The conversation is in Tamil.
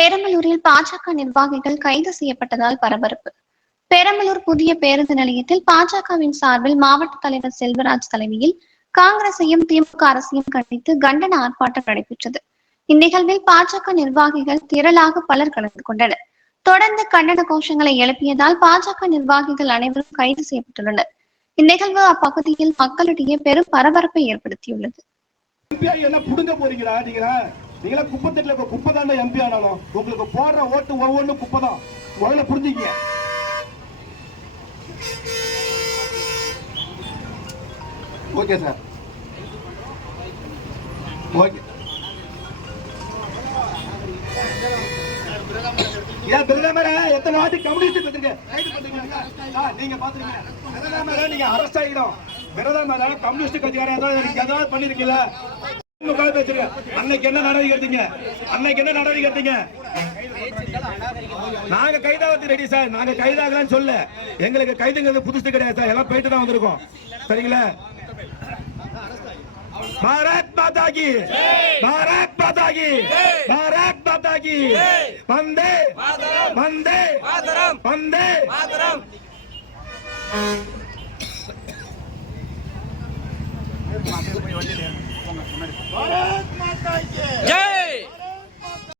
பெரம்பலூரில் பாஜக நிர்வாகிகள் கைது செய்யப்பட்டதால் பரபரப்பு. பெரம்பலூர் புதிய பேருந்து நிலையத்தில் பாஜகவின் சார்பில் மாவட்ட தலைவர் செல்வராஜ் தலைமையில் காங்கிரசையும் திமுக அரசையும் கண்டித்து கண்டன ஆர்ப்பாட்டம் நடைபெற்றது. இந்நிகழ்வில் பாஜக நிர்வாகிகள் திரளாக பலர் கலந்து கொண்டனர். தொடர்ந்து கண்டன கோஷங்களை எழுப்பியதால் பாஜக நிர்வாகிகள் அனைவரும் கைது செய்யப்பட்டுள்ளனர். இந்நிகழ்வு அப்பகுதியில் மக்களிடையே பெரும் பரபரப்பை ஏற்படுத்தியுள்ளது. நீங்களா குப்பத்தட்டில் இருக்க குப்பை தான் எம்பி ஆனாலும் உங்களுக்கு போடுற ஓட்டு ஒவ்வொன்றும் குப்பை தான். முதல்ல புரிஞ்சுக்கங்க. Okay sir. ஓகே. ஏன் பிரதமரை எத்தனை வாட்டி கம்யூனிஸ்ட் வந்துருங்க நீங்க பாத்துருக்கீங்க. பிரதமரை நீங்க அரஸ்ட் ஆகிடும் பிரதமரை கம்யூனிஸ்ட் கட்சிக்காரன் ஏதாவது பண்ணிருக்கீங்களா? அன்னைக்கு என்ன நடவடிக்கை எடுத்தீங்க? அன்னைக்கு என்ன நடவடிக்கை எடுத்தீங்க? நாங்க கைதாவதுக்கு ரெடி சார் நாங்க கைதாகலன்னு சொல்ல. எங்களுக்கு கைதுங்கிறது புதுசு கிடையாது சார் எல்லாம் போயிட்டு தான் வந்திருக்கோம். சரிங்களா? பாரத் மாதா கி பாரத் மாதா கி பாரத் மாதா கி வந்தே! வந்தே! வந்தே! ભારત માતા કે